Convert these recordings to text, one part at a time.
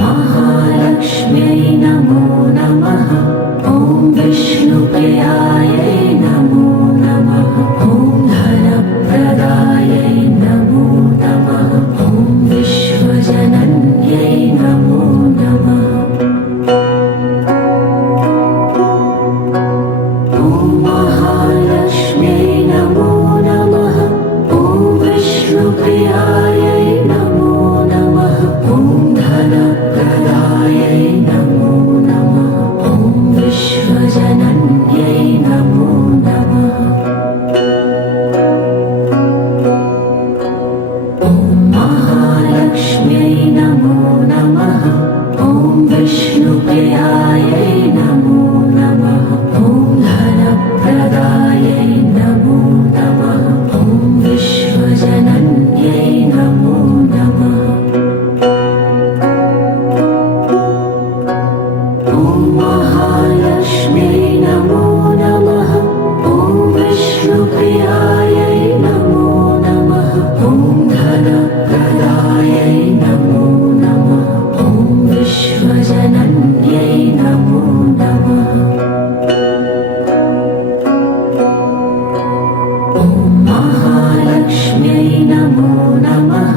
महालक्ष्म्यै नमो नमः। ॐ विष्णुप्रियायै नमो नमः। ॐ धनप्रदायै नमो नमः। ॐ विश्वजनन्यै नमो नमः। ॐ महालक्ष्म्यै नमो नमः। ॐ विष्णुप्रियायै नमो नमः। ॐ धनप्रदायै नमो नमः। ॐ विश्वजनन्यै नमो नमः। ॐ महालक्ष्म्यै नमो नमः। ॐ विष्णुप्रियायै नमो नमः। ॐ धनप्रदायै नमो नमः। ॐ विश्वजनन्यै नमो नमः। ॐ महालक्ष्म्यै नमो नमः। ॐ विष्णुप्रियायै नमो नमः। ॐ धनप्रदायै नमो नमः। ॐ विश्वजनन्यै नमो नमः। ॐ महालक्ष्म्यै नमो नमः।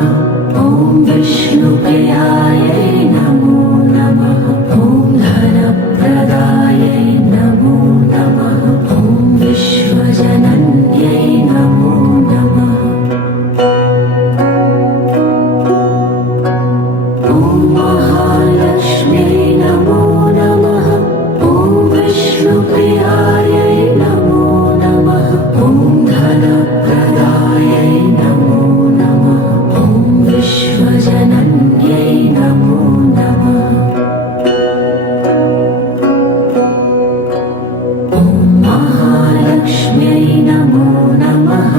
ॐ विष्णुप्रियायै नमो नमः। ॐ धनप्रदायै नमो नमः। ॐ विश्वजनन्यै नमो नमः। ॐ महालक्ष्म्यै नमो नमः। ॐ विष्णुप्रियायै नमो नमः। ॐ धनप्रदायै नमो नमः। ॐ विश्वजनन्यै नमो नमः। ॐ महालक्ष्म्यै नमो नमः।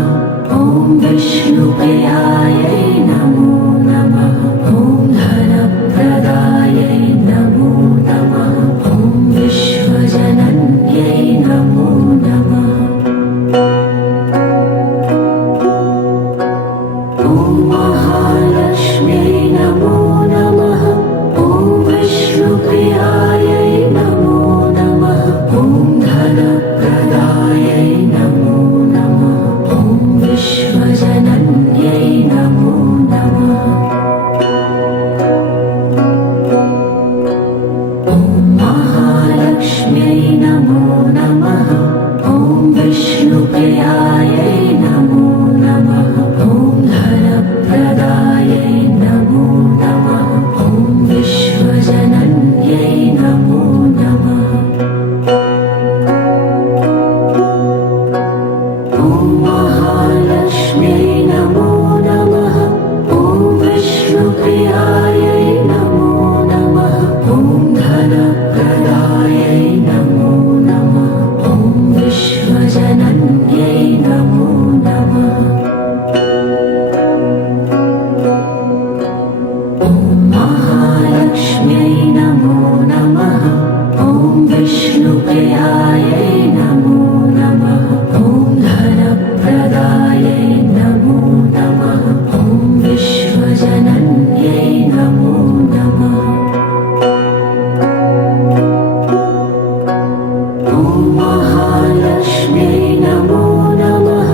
ॐ विष्णुप्रियायै नमो नमः। ॐ धनप्रदायै नमो नमः। ॐ विश्वजनन्यै नमो नमः। ॐ महालक्ष्म्यै नमो नमः। ॐ विष्णुप्रियायै नमो नमः। ॐ धनप्रदायै नमो नमः। ॐ विश्वजनन्यै नमो नमः। ॐ महालक्ष्म्यै नमो नमः। ॐ विष्णुप्रियायै नमो नमः। ॐ धनप्रदायै नमो नमः। ॐ विश्वजनन्यै नमो नमः। ॐ महालक्ष्म्यै नमो नमः। ॐ विष्णुप्रियायै नमो नमः। ॐ धनप्रदायै नमो नमः। ॐ विश्वजनन्यै नमो नमः। ॐ महालक्ष्म्यै नमो नमः। ॐ विष्णुप्रियायै नमो नमः। ॐ धनप्रदायै नमो नमः। ॐ विश्वजनन्यै नमो नमः। ॐ महालक्ष्म्यै नमो नमः।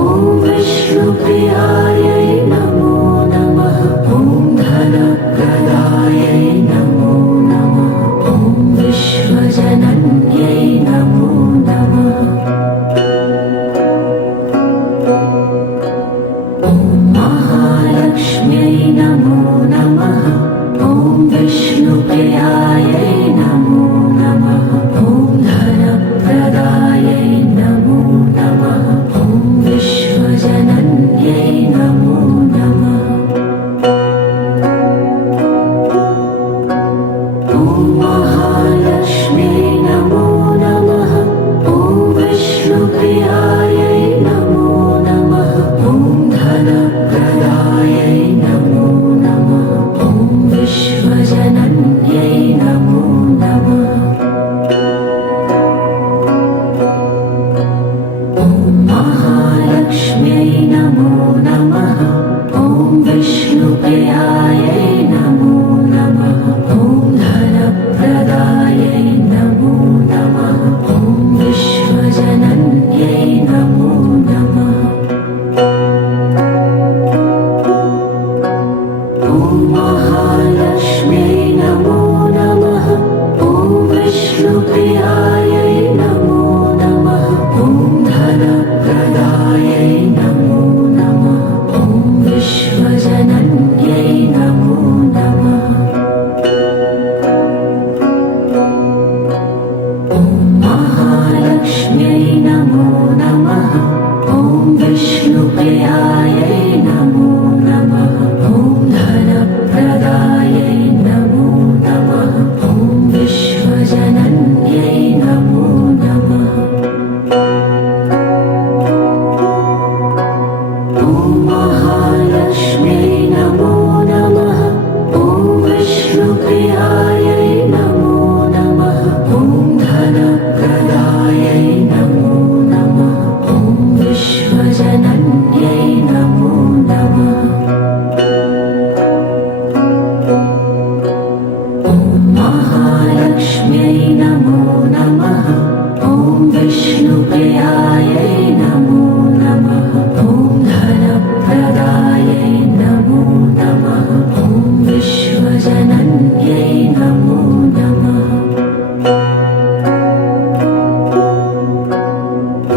ॐ विष्णुप्रियायै नमो नमः। ॐ धनप्रदायै नमो नमः। ॐ विश्वजनन्यै नमो नमः। ॐ महालक्ष्म्यै नमो नमः। ॐ विष्णुप्रियायै नमो नमः। ॐ धनप्रदायै नमो नमः। ॐ विश्वजनन्यै नमो नमः। ॐ महालक्ष्म्यै नमो नमः। ॐ विष्णुप्रियायै नमो नमः। ॐ धनप्रदायै नमो नमः। ॐ विश्वजनन्यै नमो महालक्ष्म्यै नमो नमः। ॐ विष्णुप्रियायै नमो नमः। ॐ धनप्रदायै नमो नमः। ॐ विश्वजनन्यै नमो नमः। ॐ महालक्ष्म्यै नमो नमः। ॐ विष्णुप्रियायै नमो नमः। ॐ धनप्रदायै नमो नमः। ॐ विश्वजनन्यै नमो नमः।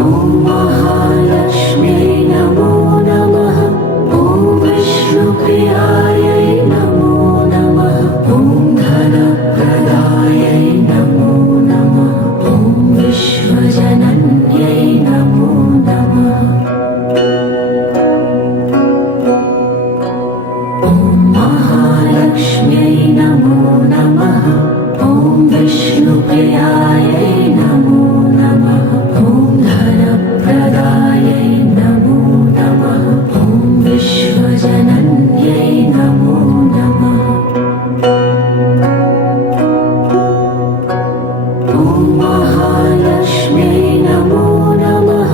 ॐ महालक्ष्म्यै नमो नमः। ॐ विष्णुप्रियायै नमो नमः। ॐ धनप्रदायै नमो नमः। ॐ विश्वजनन्यै नमो नमः। ॐ महालक्ष्म्यै नमो नमः। ॐ विष्णुप्रियायै नमो नमः। ॐ धनप्रदायै नमो नमः। ॐ विश्वजनन्यै नमो नमः। ॐ महालक्ष्म्यै नमो नमः।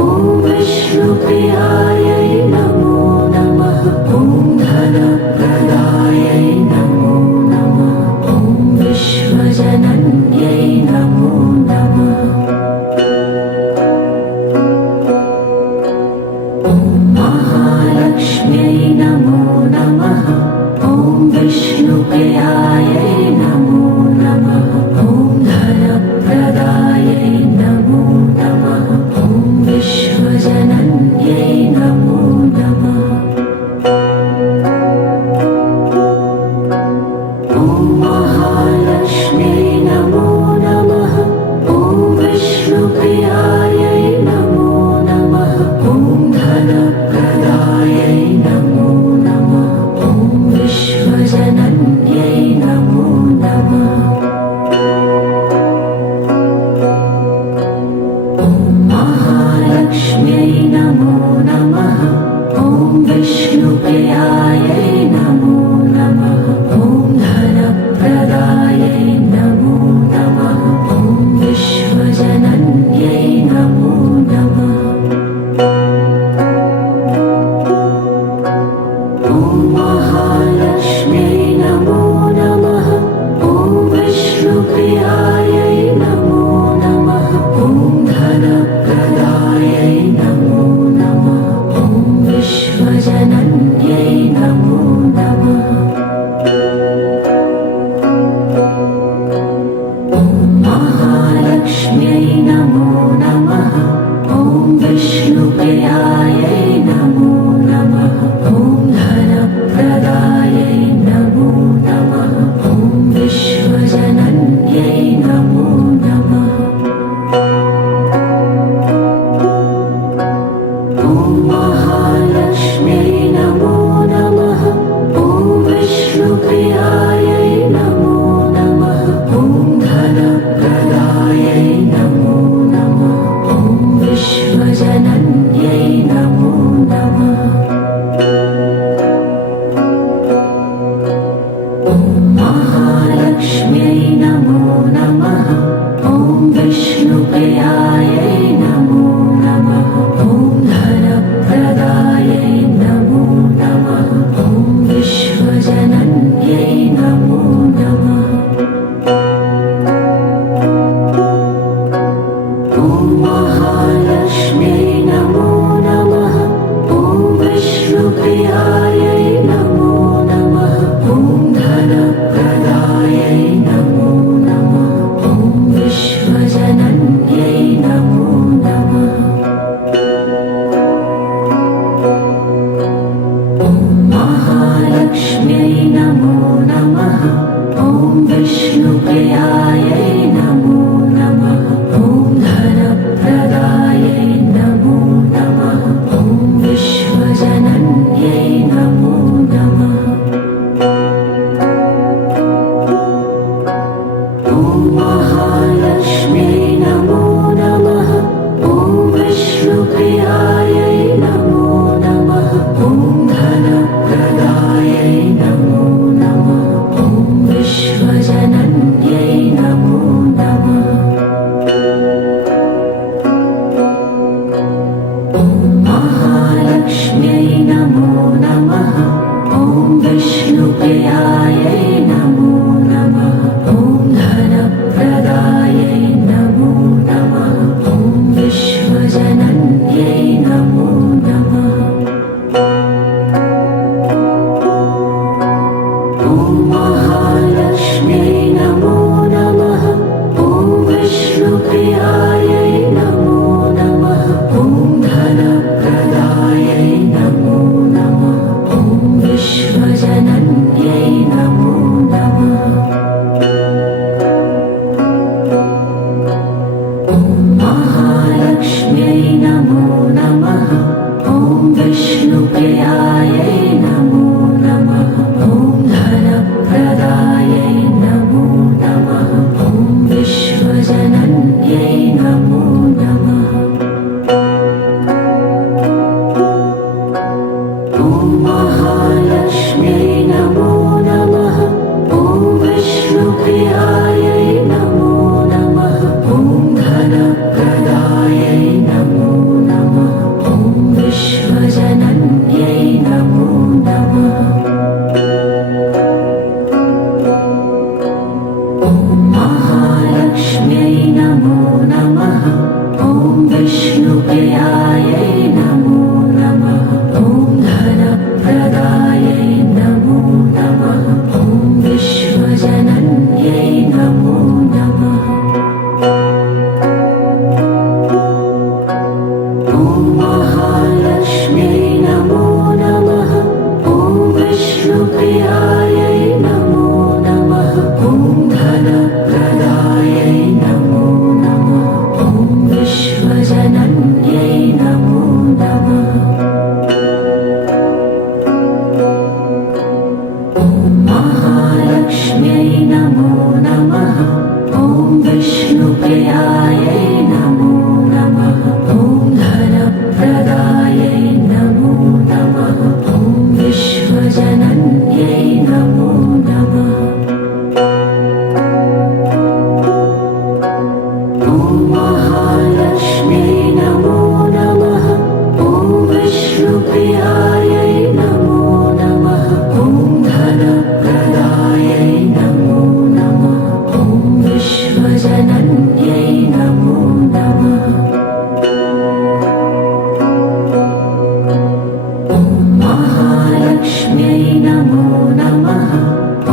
ॐ विष्णुप्रियायै नमो नमः। ॐ धनप्रदायै नमो नमः। ॐ विश्वजनन्यै नमो नमः। ॐ महालक्ष्म्यै नमो नमः। ॐ विष्णुप्रियायै नमो नमः। ॐ धनप्रदायै नमो नमः। ॐ विश्वजनन्यै नमो नमः। ॐ महालक्ष्म्यै नमो नमः। ॐ विष्णुप्रियायै नमो नमः। ॐ धनप्रदायै नमो नमः। ॐ विश्वजनन्यै नमो नमः। ॐ महालक्ष्म्यै नमो नमः। ॐ विष्णुप्रियायै नमो नमः। ॐ धनप्रदायै नमो नमः। ॐ विश्वजनन्यै नमो नमः। ॐ महालक्ष्म्यै नमो नमः। ॐ विष्णुप्रियायै नमो नमः। ॐ धनप्रदायै नमो नमः। ॐ विश्वजनन्यै नमो नमः। ॐ महालक्ष्म्यै नमो नमः। ॐ विष्णुप्रियायै नमो नमः। ॐ धनप्रदायै नमो नमः। ॐ विश्वजनन्यै नमो नमः। ॐ महालक्ष्म्यै नमो नमः। ॐ विष्णुप्रियायै नमो नमः। ॐ धनप्रदायै नमो नमः। ॐ विश्वजनन्यै नमो नमः। ॐ महालक्ष्म्यै नमो नमः। ॐ विष्णुप्रियायै नमो नमः। ॐ धनप्रदायै नमो नमः। ॐ विश्वजनन्यै नमो नमः। ॐ महालक्ष्म्यै नमो नमः। ॐ विष्णुप्रियायै नमो नमः। ॐ धनप्रदायै नमो नमः। ॐ विश्वजनन्यै नमो नमः। ॐ महालक्ष्म्यै नमो नमः। ॐ विष्णुप्रियायै नमो नमः। ॐ धनप्रदायै नमो नमः। ॐ विश्वजनन्यै नमो नमः। ॐ महालक्ष्म्यै नमो नमः। ॐ विष्णुप्रियायै नमो नमः। ॐ महालक्ष्म्यै नमो नमः।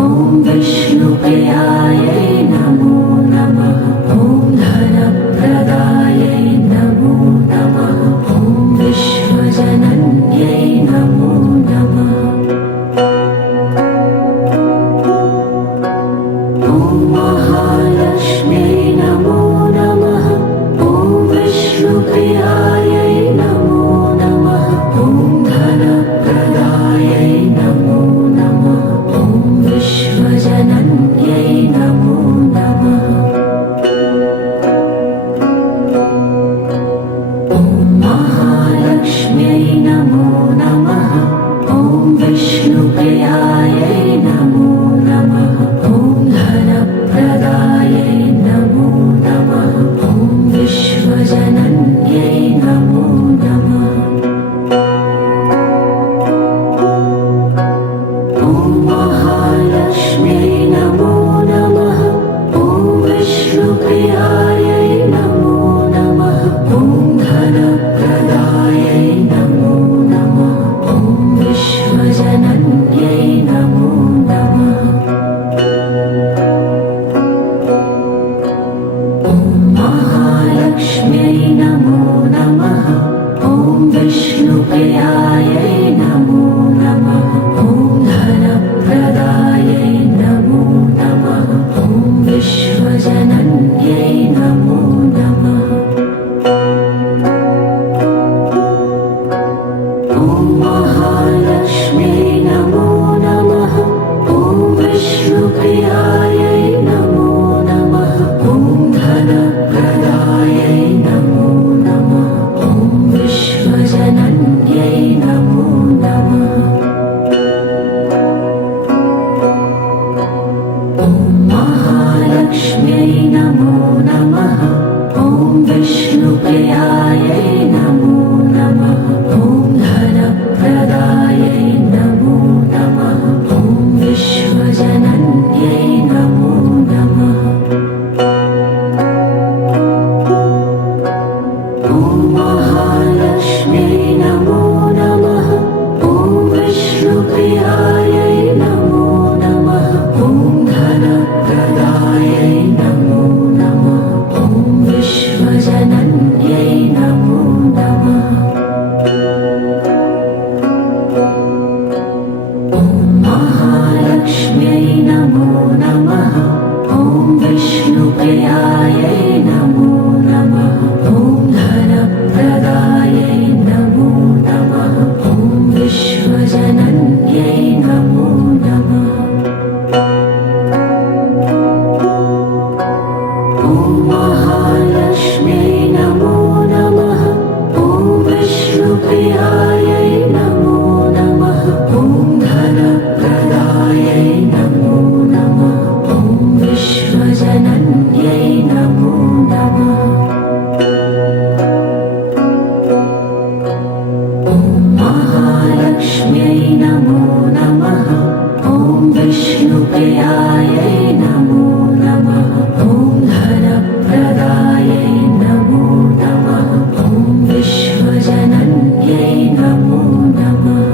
ॐ विष्णुप्रियायै नमो नमः। ॐ धनप्रदायै नमो नमः। ॐ विश्वजनन्यै नमो नमः। ॐ महालक्ष्म्यै नमो नमः। ॐ विष्णुप्रियायै नमो नमः। ॐ धनप्रदायै नमो नमः। ॐ विश्वजनन्यै नमो नमः। ॐ महालक्ष्म्यै नमो नमः। ॐ विष्णुप्रियायै नमो नमः। ॐ धनप्रदायै नमो नमः। ॐ विश्वजनन्यै नमो नमः। ॐ महालक्ष्म्यै नमो नमः। ॐ विष्णुप्रियायै नमो नमः। ॐ धनप्रदायै नमो नमः। ॐ विश्वजनन्यै नमो नमः। ॐ महालक्ष्म्यै नमो नमः। ॐ विष्णुप्रियायै नमो नमः। ॐ धनप्रदायै नमो नमः। ॐ विश्वजनन्यै नमो नमः। ॐ महालक्ष्म्यै नमो नमः। ॐ विष्णुप्रियायै नमो नमः। ॐ धनप्रदायै नमो नमः। ॐ विश्वजनन्यै नमो नमः। ॐ महालक्ष्म्यै नमो नमः। ॐ विष्णुप्रियायै नमो नमः। ॐ धनप्रदायै नमो नमः। ॐ विश्वजनन्यै नमो नमः। ॐ महालक्ष्म्यै नमो नमः। ॐ विष्णुप्रियायै नमो नमः। ॐ धनप्रदायै नमो नमः। ॐ विश्वजनन्यै नमो नमः। ॐ महालक्ष्म्यै नमो नमः। ॐ विष्णुप्रियायै नमो नमः। ॐ धनप्रदायै नमो नमः। ॐ विश्वजनन्यै नमो नमः। ॐ महालक्ष्म्यै नमो नमः। ॐ विष्णुप्रियायै नमो नमः। ॐ धनप्रदायै नमो नमः। ॐ विश्वजनन्यै नमो नमः। ॐ महालक्ष्म्यै नमो नमः। ॐ विष्णुप्रियायै नमो नमः। ॐ धनप्रदायै नमो नमः। ॐ विश्वजनन्यै नमो नमः।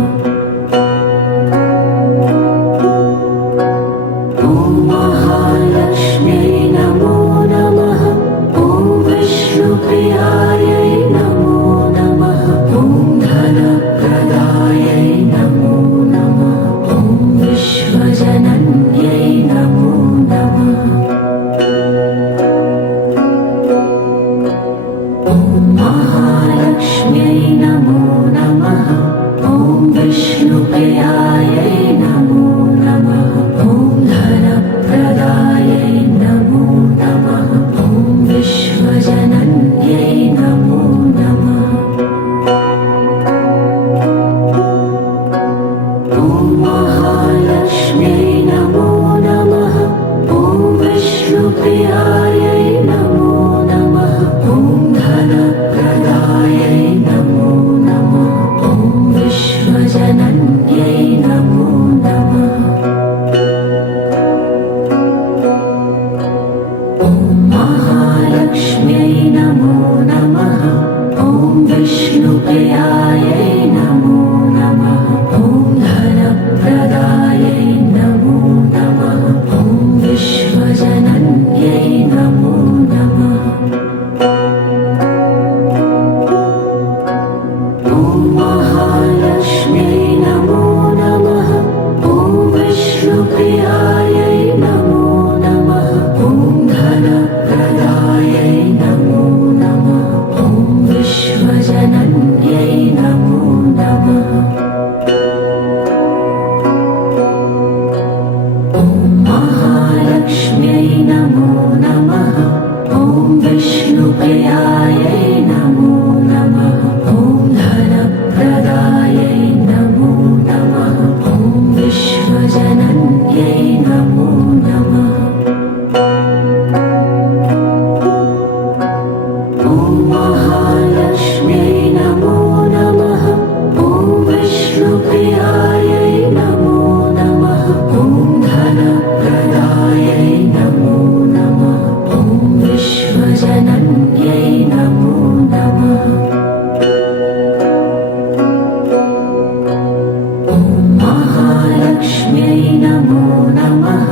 ॐ महालक्ष्म्यै नमो नमः। ॐ विष्णुप्रियायै नमो नमः। ॐ धनप्रदायै नमो नमः। ॐ विश्वजनन्यै नमो नमः। ॐ महालक्ष्म्यै नमो नमः। ॐ विष्णुप्रियायै नमो नमः। ॐ धनप्रदायै नमो नमः। ॐ विश्वजनन्यै नमो नमः। ॐ महालक्ष्म्यै नमो नमः। ॐ विष्णुप्रियायै नमो नमः। ॐ धनप्रदायै नमो नमः। ॐ विश्वजनन्यै नमो महालक्ष्म्यै नमो नमः।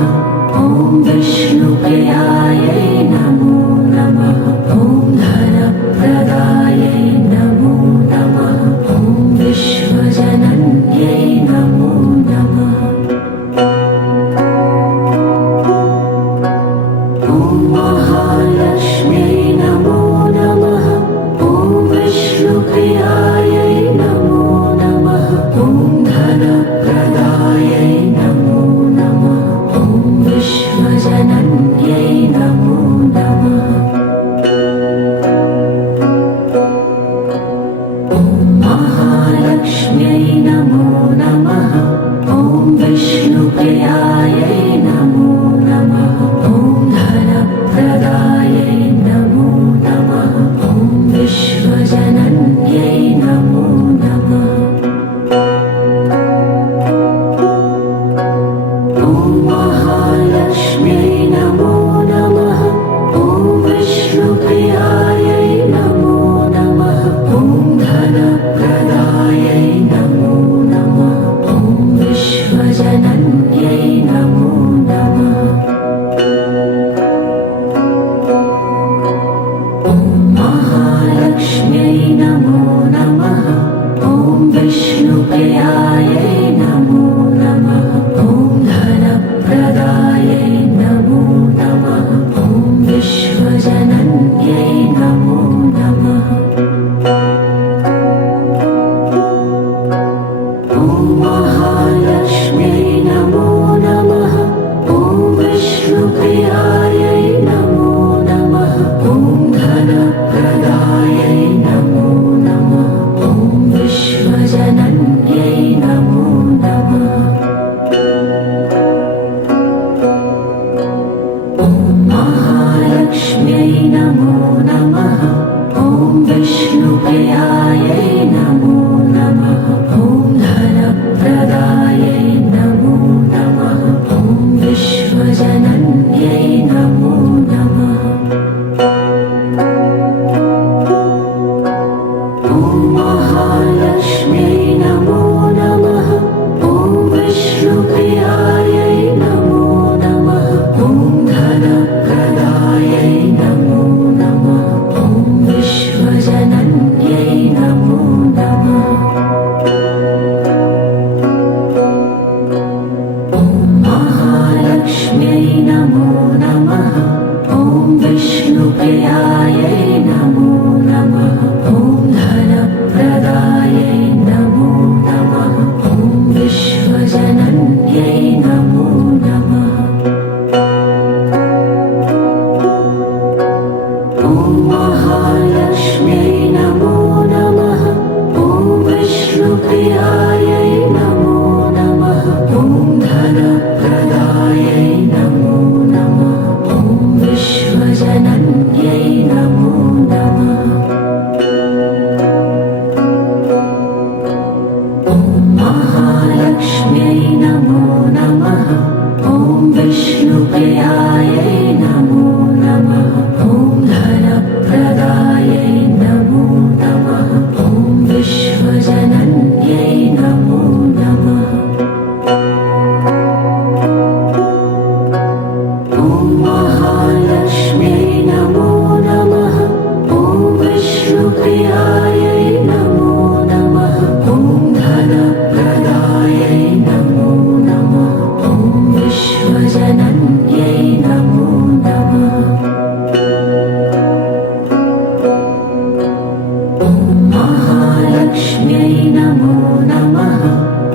ॐ विष्णुप्रियायै नमो नमः। ॐ धनप्रदायै नमो नमः। ॐ विश्वजनन्यै नमो नमः। ॐ महालक्ष्म्यै नमो नमः। ॐ विष्णुप्रियायै नमो नमः। ॐ धनप्रदायै नमो नमः। ॐ विश्वजनन्यै नमो नमः। ॐ महालक्ष्म्यै नमो नमः। ॐ विष्णुप्रियायै नमो नमः। ॐ धनप्रदायै नमो नमः। ॐ विश्वजनन्यै नमो नमः। ॐ महालक्ष्म्यै नमो नमः। ॐ विष्णुप्रियायै नमो नमः। ॐ धनप्रदायै नमो नमः। ॐ विश्वजनन्यै नमो नमः। ॐ महालक्ष्म्यै नमो नमः। ॐ विष्णुप्रियायै नमो नमः। ॐ धनप्रदायै नमो नमः। ॐ विश्वजनन्यै नमो नमः। ॐ महालक्ष्म्यै नमो नमः। ॐ विष्णुप्रियायै नमो नमः। ॐ धनप्रदायै नमो नमः। ॐ विश्वजनन्यै नमो नमः। ॐ महालक्ष्म्यै नमो नमः। ॐ विष्णुप्रियायै नमो नमः। ॐ धनप्रदायै नमो नमः। ॐ विश्वजनन्यै नमो नमः। ॐ महालक्ष्म्यै नमो नमः। ॐ विष्णुप्रियायै नमो नमः। ॐ धनप्रदायै नमो नमः। ॐ विश्वजनन्यै नमो नमः। ॐ महालक्ष्म्यै नमो नमः। ॐ विष्णुप्रियायै नमो नमः। ॐ धनप्रदायै नमो नमः। ॐ विश्वजनन्यै नमो नमः। ॐ महालक्ष्म्यै नमो नमः। ॐ विष्णुप्रियायै नमो नमः। ॐ धनप्रदायै नमो नमः। ॐ विश्वजनन्यै नमो नमः। ॐ महालक्ष्म्यै नमो नमः। ॐ विष्णुप्रियायै नमो नमः। ॐ धनप्रदायै नमो नमः। ॐ विश्वजनन्यै नमो नमः। ॐ महालक्ष्म्यै नमो नमः। ॐ विष्णुप्रियायै नमो नमः। ॐ धनप्रदायै नमो नमः। ॐ विश्वजनन्यै नमो नमः। ॐ महालक्ष्म्यै नमो नमः।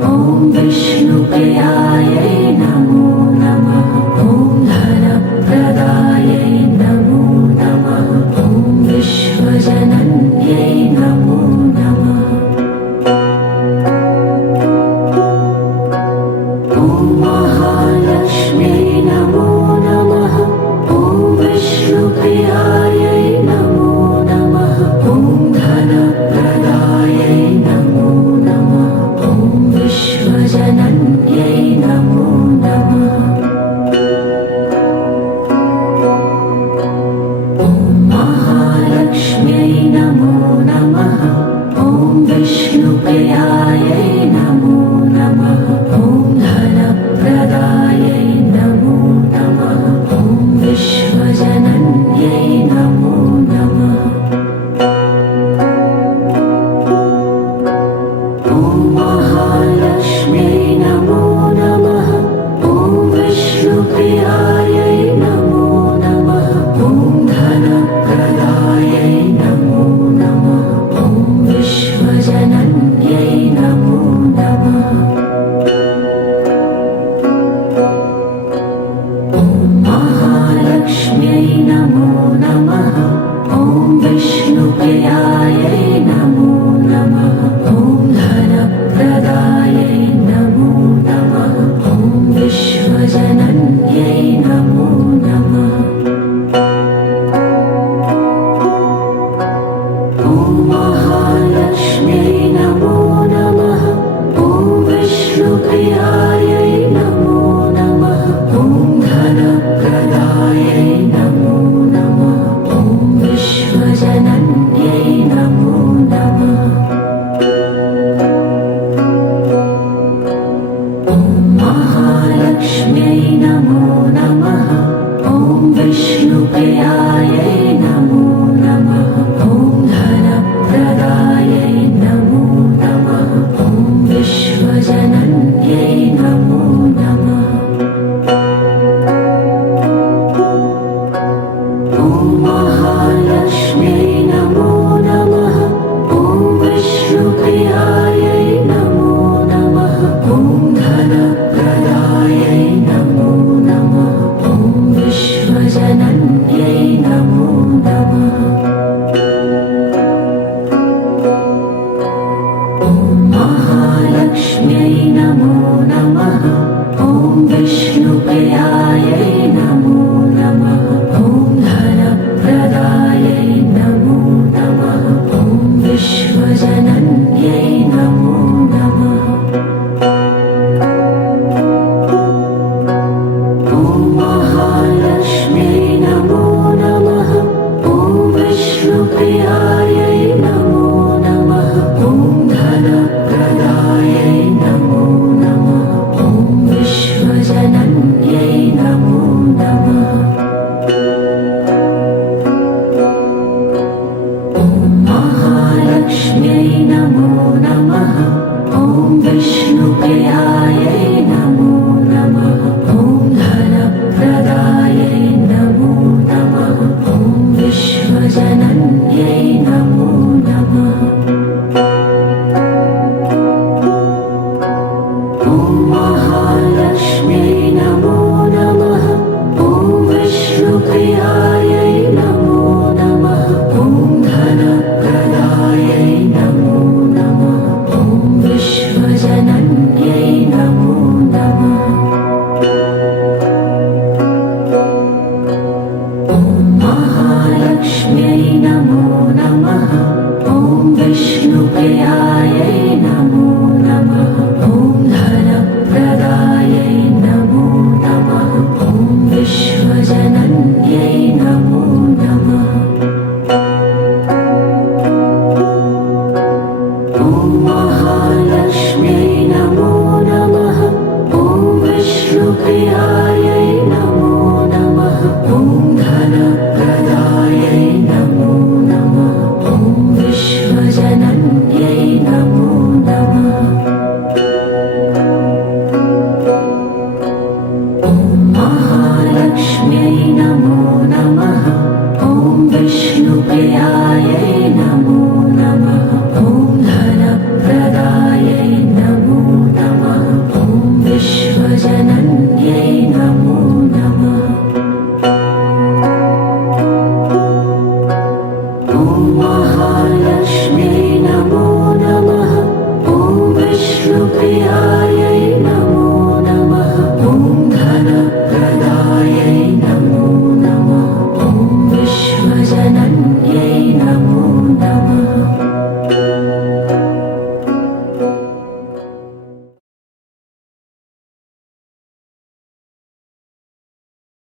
ॐ विष्णुप्रियायै नमो नमः। ॐ धनप्रदायै नमो नमः। ॐ विश्वजनन्यै नमो नमः। ॐ महालक्ष्म्यै नमो नमः। ॐ विष्णुप्रियायै नमो नमः। ॐ धनप्रदायै नमो नमः। ॐ विश्वजनन्यै नमो नमः। ॐ महालक्ष्म्यै नमो नमः। ॐ विष्णुप्रियायै नमो नमः। ॐ धन प्रिया